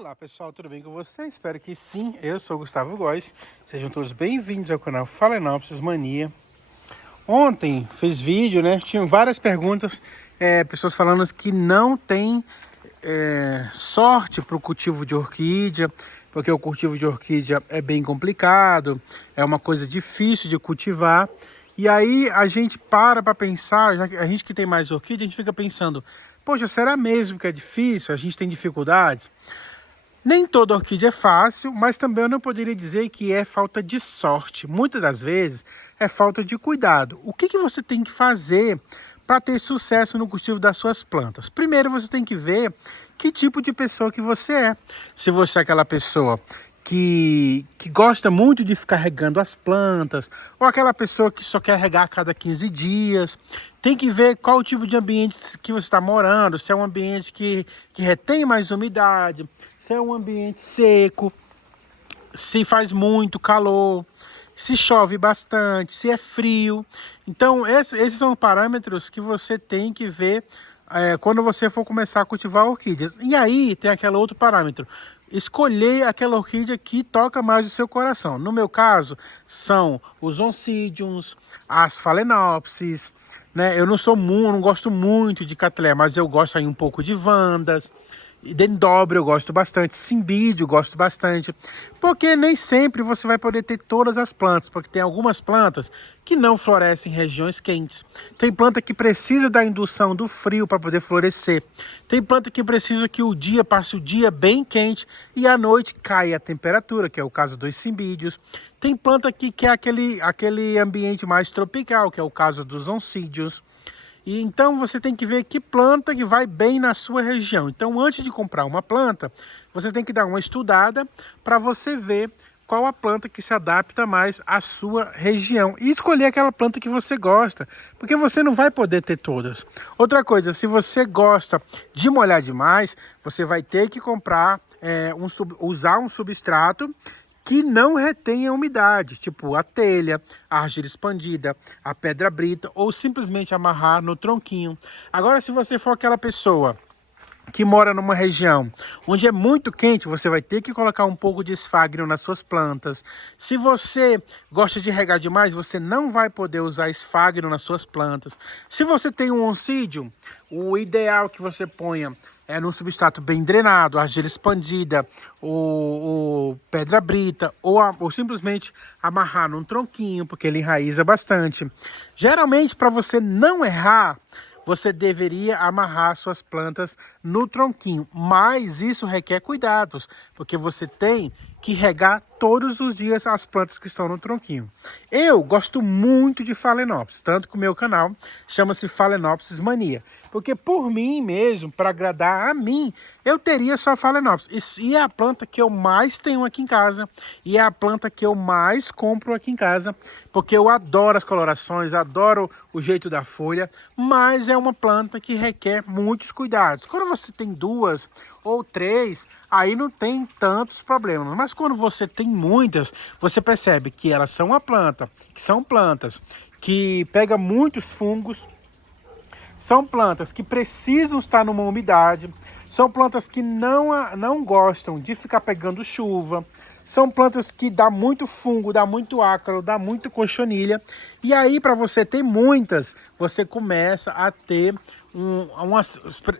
Olá pessoal, tudo bem com vocês? Espero que sim, eu sou o Gustavo Góes. Sejam todos bem-vindos ao canal Phalaenopsis Mania. Ontem fiz vídeo, né? Tinham várias perguntas, pessoas falando que não tem sorte para o cultivo de orquídea, porque o cultivo de orquídea é bem complicado, é uma coisa difícil de cultivar. E aí a gente para pensar, a gente que tem mais orquídea, a gente fica pensando, poxa, será mesmo que é difícil? A gente tem dificuldades? Nem toda orquídea é fácil, mas também eu não poderia dizer que é falta de sorte. Muitas das vezes é falta de cuidado. O que você tem que fazer para ter sucesso no cultivo das suas plantas? Primeiro você tem que ver que tipo de pessoa que você é. Se você é aquela pessoa que gosta muito de ficar regando as plantas, ou aquela pessoa que só quer regar a cada 15 dias. Tem que ver qual o tipo de ambiente que você está morando, se é um ambiente que retém mais umidade, se é um ambiente seco, se faz muito calor, se chove bastante, se é frio. Então esses são parâmetros que você tem que ver quando você for começar a cultivar orquídeas. E aí tem aquele outro parâmetro: escolher aquela orquídea que toca mais o seu coração. No meu caso, são os oncidiums, as phalaenopsis, né? Eu não gosto muito de Cattleya, mas eu gosto aí um pouco de vandas. Dendrobium eu gosto bastante, Cymbidium eu gosto bastante, porque nem sempre você vai poder ter todas as plantas, porque tem algumas plantas que não florescem em regiões quentes. Tem planta que precisa da indução do frio para poder florescer. Tem planta que precisa que o dia passe o dia bem quente e à noite caia a temperatura, que é o caso dos Cymbidiums. Tem planta que quer aquele ambiente mais tropical, que é o caso dos oncidiums. E então você tem que ver que planta que vai bem na sua região. Então, antes de comprar uma planta, você tem que dar uma estudada para você ver qual a planta que se adapta mais à sua região e escolher aquela planta que você gosta, porque você não vai poder ter todas. Outra coisa, se você gosta de molhar demais, você vai ter que comprar, usar um substrato que não retenha umidade, tipo a telha, a argila expandida, a pedra brita, ou simplesmente amarrar no tronquinho. Agora, se você for aquela pessoa que mora numa região onde é muito quente, você vai ter que colocar um pouco de esfagno nas suas plantas. Se você gosta de regar demais, você não vai poder usar esfagno nas suas plantas. Se você tem um oncidium, o ideal que você ponha é num substrato bem drenado, argila expandida, ou pedra brita, ou simplesmente amarrar num tronquinho, porque ele enraiza bastante. Geralmente, para você não errar, você deveria amarrar suas plantas no tronquinho, mas isso requer cuidados, porque você tem que regar todos os dias as plantas que estão no tronquinho. Eu gosto muito de Phalaenopsis, tanto que o meu canal chama-se Phalaenopsis Mania, porque por mim mesmo, para agradar a mim, eu teria só Phalaenopsis. E é a planta que eu mais tenho aqui em casa, e é a planta que eu mais compro aqui em casa, porque eu adoro as colorações, adoro o jeito da folha, mas é uma planta que requer muitos cuidados. Quando você tem duas ou três, aí não tem tantos problemas. Mas quando você tem muitas, você percebe que elas são plantas que pegam muitos fungos, são plantas que precisam estar numa umidade, são plantas que não gostam de ficar pegando chuva, são plantas que dá muito fungo, dá muito ácaro, dá muito cochonilha. E aí, para você ter muitas, você começa a ter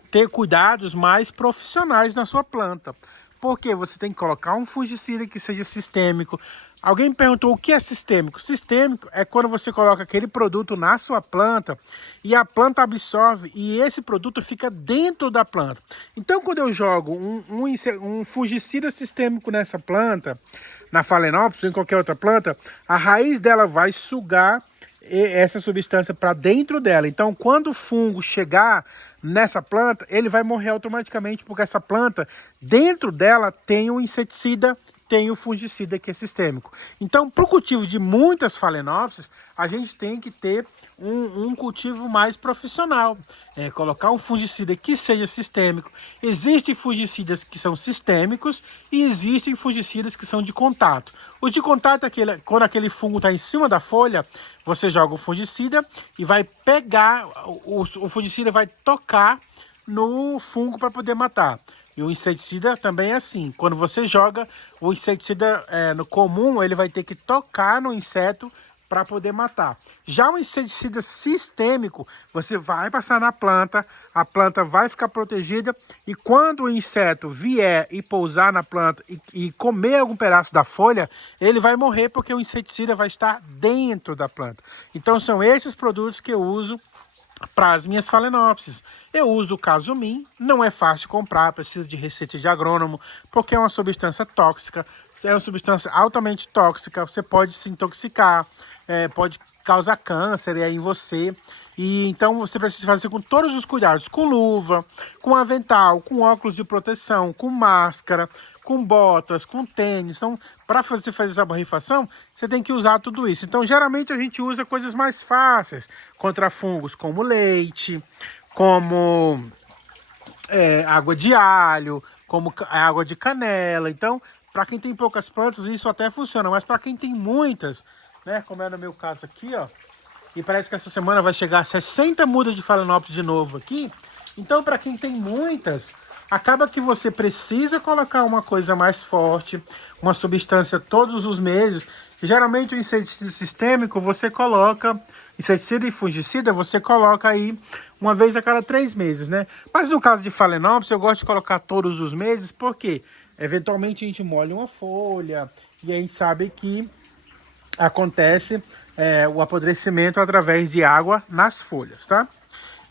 ter cuidados mais profissionais na sua planta. Porque você tem que colocar um fungicida que seja sistêmico. Alguém me perguntou o que é sistêmico. Sistêmico é quando você coloca aquele produto na sua planta e a planta absorve e esse produto fica dentro da planta. Então, quando eu jogo um fungicida sistêmico nessa planta, na Phalaenopsis ou em qualquer outra planta, a raiz dela vai sugar essa substância para dentro dela. Então, quando o fungo chegar nessa planta, ele vai morrer automaticamente, porque essa planta, dentro dela, tem o inseticida, tem o fungicida que é sistêmico. Então, para o cultivo de muitas Phalaenopsis, a gente tem que ter um cultivo mais profissional. Colocar um fungicida que seja sistêmico. Existem fungicidas que são sistêmicos e existem fungicidas que são de contato. Os de contato é quando aquele fungo está em cima da folha, você joga o fungicida e vai pegar, o fungicida vai tocar no fungo para poder matar. E o inseticida também é assim. Quando você joga, o inseticida no comum, ele vai ter que tocar no inseto para poder matar. Já o inseticida sistêmico, você vai passar na planta, a planta vai ficar protegida e quando o inseto vier e pousar na planta e comer algum pedaço da folha, ele vai morrer porque o inseticida vai estar dentro da planta. Então são esses produtos que eu uso para as minhas Phalaenopsis. Eu uso o Casumim, não é fácil comprar, precisa de receita de agrônomo, porque é uma substância tóxica, é uma substância altamente tóxica, você pode se intoxicar, pode causar câncer aí em você. E então você precisa fazer com todos os cuidados, com luva, com avental, com óculos de proteção, com máscara, com botas, com tênis. Então, para você fazer essa borrifação, você tem que usar tudo isso. Então, geralmente a gente usa coisas mais fáceis contra fungos, como leite, como água de alho, como água de canela. Então, para quem tem poucas plantas, isso até funciona. Mas para quem tem muitas, né, como é no meu caso aqui, ó, e parece que essa semana vai chegar a 60 mudas de Phalaenopsis de novo aqui. Então, para quem tem muitas, acaba que você precisa colocar uma coisa mais forte, uma substância todos os meses. Geralmente o inseticida sistêmico você coloca, inseticida e fungicida você coloca aí uma vez a cada 3 meses, né? Mas no caso de Phalaenopsis eu gosto de colocar todos os meses, porque eventualmente a gente molha uma folha e a gente sabe que acontece o apodrecimento através de água nas folhas, tá?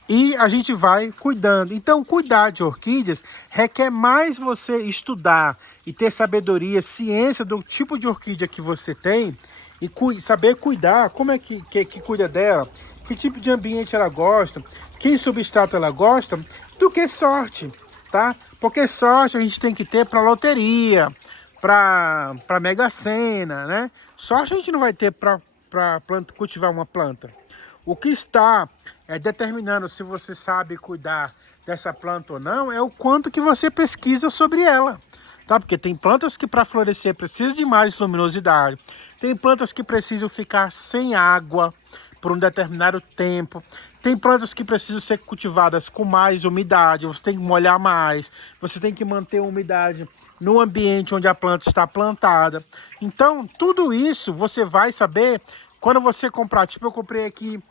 E a gente vai cuidando. Então, cuidar de orquídeas requer mais você estudar e ter sabedoria, ciência do tipo de orquídea que você tem e saber cuidar, como é que cuida dela, que tipo de ambiente ela gosta, que substrato ela gosta, do que sorte, tá? Porque sorte a gente tem que ter para loteria, para Mega Sena, né? Sorte a gente não vai ter para cultivar uma planta. O que está determinando se você sabe cuidar dessa planta ou não é o quanto que você pesquisa sobre ela, tá? Porque tem plantas que para florescer precisam de mais luminosidade, tem plantas que precisam ficar sem água por um determinado tempo, tem plantas que precisam ser cultivadas com mais umidade, você tem que molhar mais, você tem que manter a umidade no ambiente onde a planta está plantada. Então, tudo isso você vai saber quando você comprar. Tipo, eu comprei aqui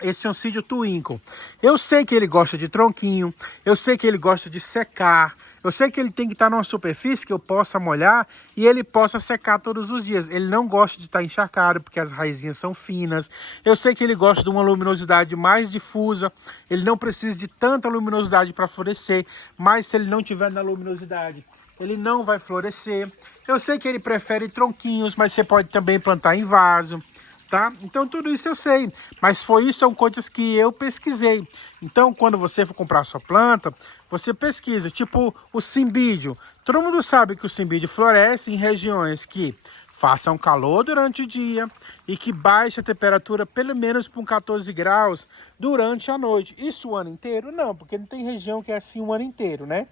esse Oncidio Twinkle. Eu sei que ele gosta de tronquinho, eu sei que ele gosta de secar, eu sei que ele tem que estar numa superfície que eu possa molhar e ele possa secar todos os dias. Ele não gosta de estar encharcado porque as raizinhas são finas. Eu sei que ele gosta de uma luminosidade mais difusa, ele não precisa de tanta luminosidade para florescer, mas se ele não tiver na luminosidade, ele não vai florescer. Eu sei que ele prefere tronquinhos, mas você pode também plantar em vaso, tá? Então tudo isso eu sei, mas são coisas que eu pesquisei. Então quando você for comprar a sua planta, você pesquisa, tipo o cimbídio. Todo mundo sabe que o cimbídio floresce em regiões que façam calor durante o dia e que baixe a temperatura pelo menos por 14 graus durante a noite. Isso o ano inteiro? Não, porque não tem região que é assim o ano inteiro, né?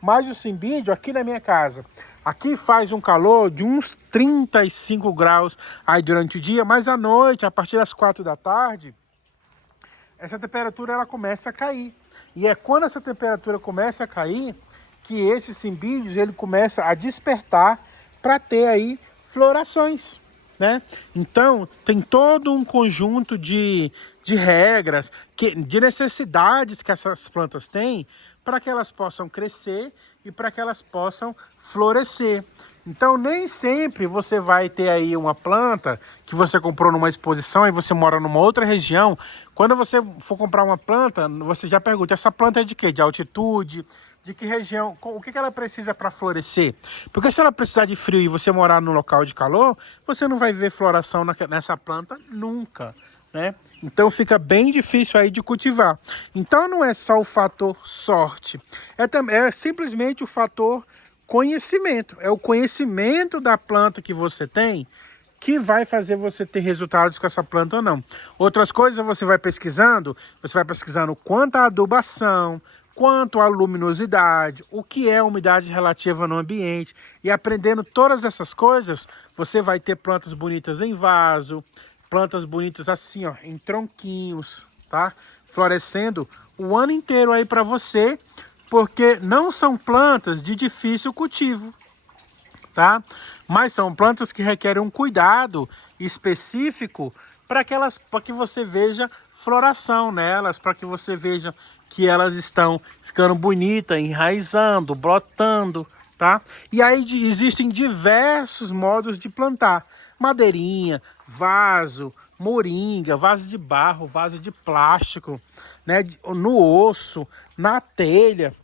Mas o cimbídio, aqui na minha casa, aqui faz um calor de uns 35 graus aí durante o dia, mas à noite, a partir das 4 da tarde, essa temperatura ela começa a cair. E é quando essa temperatura começa a cair que esse cimbídio ele começa a despertar para ter aí florações, né? Então, tem todo um conjunto de regras, de necessidades que essas plantas têm para que elas possam crescer e para que elas possam florescer. Então, nem sempre você vai ter aí uma planta que você comprou numa exposição e você mora numa outra região. Quando você for comprar uma planta, você já pergunta, essa planta é de quê? De altitude? De que região? O que ela precisa para florescer? Porque se ela precisar de frio e você morar no local de calor, você não vai ver floração nessa planta nunca, né? Então fica bem difícil aí de cultivar. Então não é só o fator sorte, é simplesmente o fator conhecimento. É o conhecimento da planta que você tem que vai fazer você ter resultados com essa planta ou não. Outras coisas você vai pesquisando quanto a adubação, quanto à luminosidade, o que é umidade relativa no ambiente. E aprendendo todas essas coisas, você vai ter plantas bonitas em vaso, plantas bonitas assim, ó, em tronquinhos, tá? Florescendo o ano inteiro aí para você, porque não são plantas de difícil cultivo, tá? Mas são plantas que requerem um cuidado específico para que você veja floração nelas, para que você veja que elas estão ficando bonitas, enraizando, brotando, tá? E aí existem diversos modos de plantar: madeirinha, vaso, moringa, vaso de barro, vaso de plástico, né? No osso, na telha.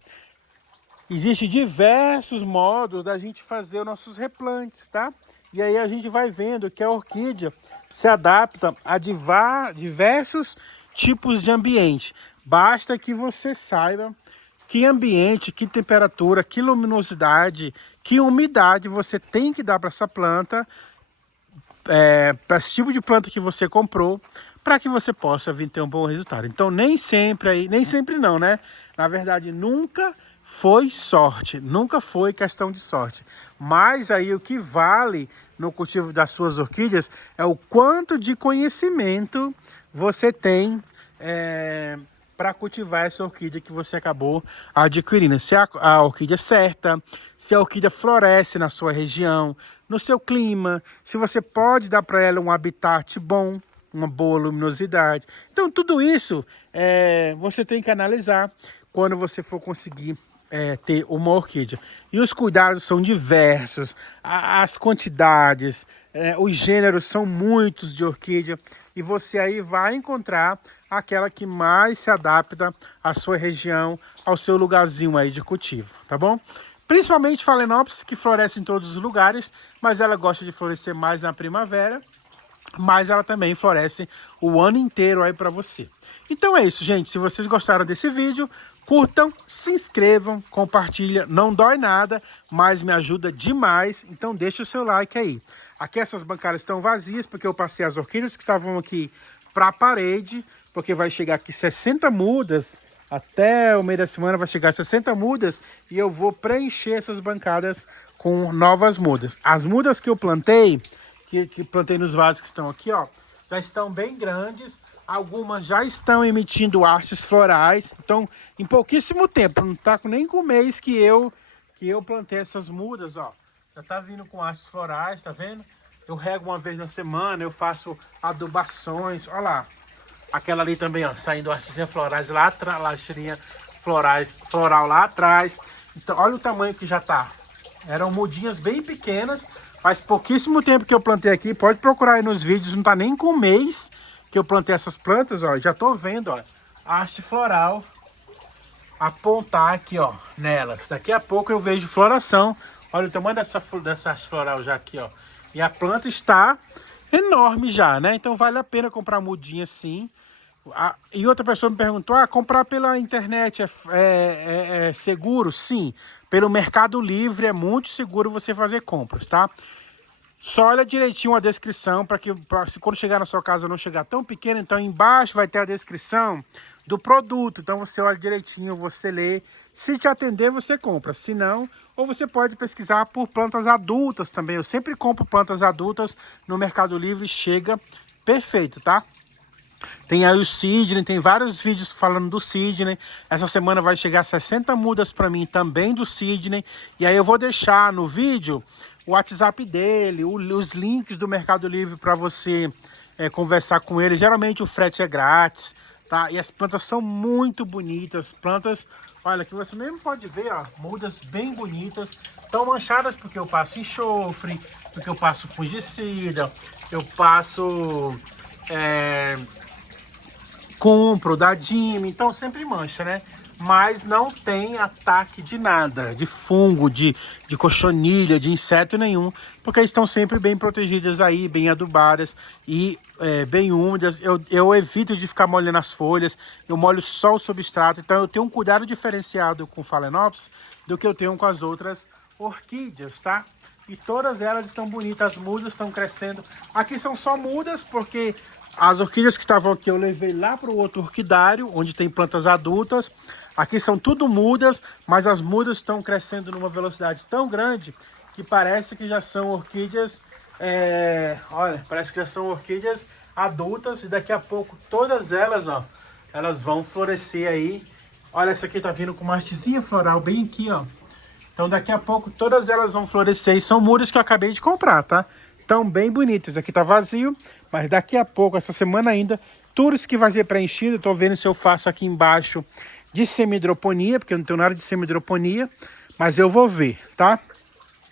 Existem diversos modos da gente fazer os nossos replantes, tá? E aí a gente vai vendo que a orquídea se adapta a diversos tipos de ambiente. Basta que você saiba que ambiente, que temperatura, que luminosidade, que umidade você tem que dar para essa planta, para esse tipo de planta que você comprou, para que você possa vir ter um bom resultado. Então nem sempre não, né? Na verdade, nunca foi sorte, nunca foi questão de sorte. Mas aí o que vale no cultivo das suas orquídeas é o quanto de conhecimento você tem para cultivar essa orquídea que você acabou adquirindo. Se a orquídea é certa, se a orquídea floresce na sua região, no seu clima, se você pode dar para ela um habitat bom, uma boa luminosidade. Então tudo isso você tem que analisar quando você for conseguir ter uma orquídea. E os cuidados são diversos, as quantidades, os gêneros são muitos de orquídea, e você aí vai encontrar aquela que mais se adapta à sua região, ao seu lugarzinho aí de cultivo, tá bom? Principalmente Phalaenopsis, que floresce em todos os lugares, mas ela gosta de florescer mais na primavera, mas ela também floresce o ano inteiro aí para você. Então é isso, gente. Se vocês gostaram desse vídeo, curtam, se inscrevam, compartilhem. Não dói nada, mas me ajuda demais. Então deixa o seu like aí. Aqui essas bancadas estão vazias, porque eu passei as orquídeas que estavam aqui para a parede, porque vai chegar aqui 60 mudas. Até o meio da semana vai chegar 60 mudas e eu vou preencher essas bancadas com novas mudas. As mudas que eu plantei, que plantei nos vasos que estão aqui, ó, já estão bem grandes. Algumas já estão emitindo hastes florais. Então, em pouquíssimo tempo, não tá nem com o mês que eu plantei essas mudas, ó. Já tá vindo com hastes florais, tá vendo? Eu rego uma vez na semana, eu faço adubações, ó lá. Aquela ali também, ó, saindo hastezinhas florais lá atrás, lastrinha floral lá atrás. Então, olha o tamanho que já tá. Eram mudinhas bem pequenas. Faz pouquíssimo tempo que eu plantei aqui. Pode procurar aí nos vídeos. Não tá nem com um mês que eu plantei essas plantas, ó. Já tô vendo, ó, a haste floral apontar aqui, ó, nelas. Daqui a pouco eu vejo floração. Olha o tamanho dessa haste floral já aqui, ó. E a planta está enorme já, né? Então vale a pena comprar mudinha sim. E outra pessoa me perguntou, comprar pela internet é seguro? Sim, pelo Mercado Livre é muito seguro você fazer compras, tá? Só olha direitinho a descrição, para se quando chegar na sua casa não chegar tão pequeno, então embaixo vai ter a descrição do produto. Então você olha direitinho, você lê. Se te atender, você compra. Se não, ou você pode pesquisar por plantas adultas também. Eu sempre compro plantas adultas no Mercado Livre, chega perfeito, tá? Tem aí o Sidney, tem vários vídeos falando do Sidney. Essa semana vai chegar 60 mudas para mim também do Sidney. E aí eu vou deixar no vídeo o WhatsApp dele, os links do Mercado Livre para você conversar com ele. Geralmente o frete é grátis, tá? E as plantas são muito bonitas. Plantas, olha, que você mesmo pode ver, ó, mudas bem bonitas. Estão manchadas porque eu passo enxofre, porque eu passo fungicida, eu passo... compro da Dime, então sempre mancha, né? Mas não tem ataque de nada, de fungo, de cochonilha, de inseto nenhum, porque estão sempre bem protegidas aí, bem adubadas e bem úmidas. Eu evito de ficar molhando as folhas, eu molho só o substrato, então eu tenho um cuidado diferenciado com Phalaenopsis do que eu tenho com as outras orquídeas, tá? E todas elas estão bonitas, as mudas estão crescendo. Aqui são só mudas, porque as orquídeas que estavam aqui eu levei lá para o outro orquidário, onde tem plantas adultas. Aqui são tudo mudas, mas as mudas estão crescendo numa velocidade tão grande que parece que já são orquídeas, olha, parece que já são orquídeas adultas. E daqui a pouco todas elas, ó, elas vão florescer aí Olha, essa aqui tá vindo com uma hastezinha floral bem aqui, ó. Então daqui a pouco todas elas vão florescer. E são mudas que eu acabei de comprar, tá? Tão bem bonitas. Aqui tá vazio, mas daqui a pouco, essa semana ainda, tudo isso que vai ser preenchido. Eu tô vendo se eu faço aqui embaixo de semi-hidroponia, porque eu não tenho nada de semi-hidroponia, mas eu vou ver, tá?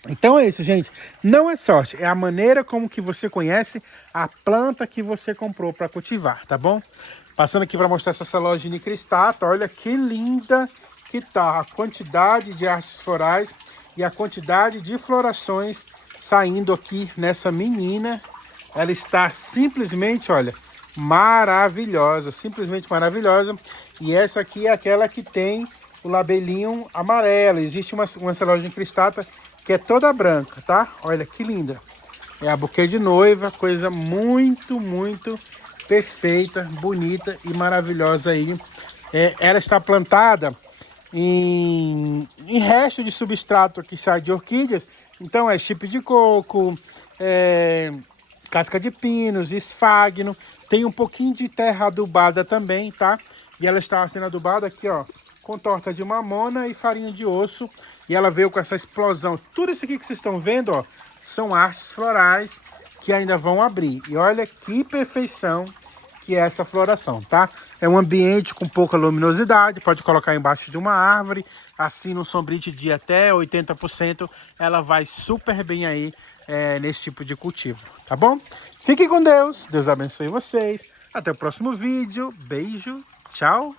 Então é isso, gente. Não é sorte, é a maneira como que você conhece a planta que você comprou para cultivar, tá bom? Passando aqui para mostrar essa Salogine cristata, olha que linda que tá a quantidade de hastes florais e a quantidade de florações saindo aqui nessa menina. Ela está simplesmente, olha, maravilhosa, simplesmente maravilhosa. E essa aqui é aquela que tem o labelinho amarelo. Existe uma Salogine cristata que é toda branca, tá? Olha que linda. É a buquê de noiva, coisa muito, muito perfeita, bonita e maravilhosa aí. Ela está plantada em resto de substrato que sai de orquídeas. Então é chip de coco, casca de pinos, esfagno. Tem um pouquinho de terra adubada também, tá? E ela está sendo adubada aqui, ó, com torta de mamona e farinha de osso. E ela veio com essa explosão. Tudo isso aqui que vocês estão vendo, ó, são hastes florais que ainda vão abrir. E olha que perfeição que é essa floração, tá? É um ambiente com pouca luminosidade, pode colocar embaixo de uma árvore, assim no sombrite de até 80%, ela vai super bem aí nesse tipo de cultivo, tá bom? Fiquem com Deus, Deus abençoe vocês, até o próximo vídeo, beijo, tchau!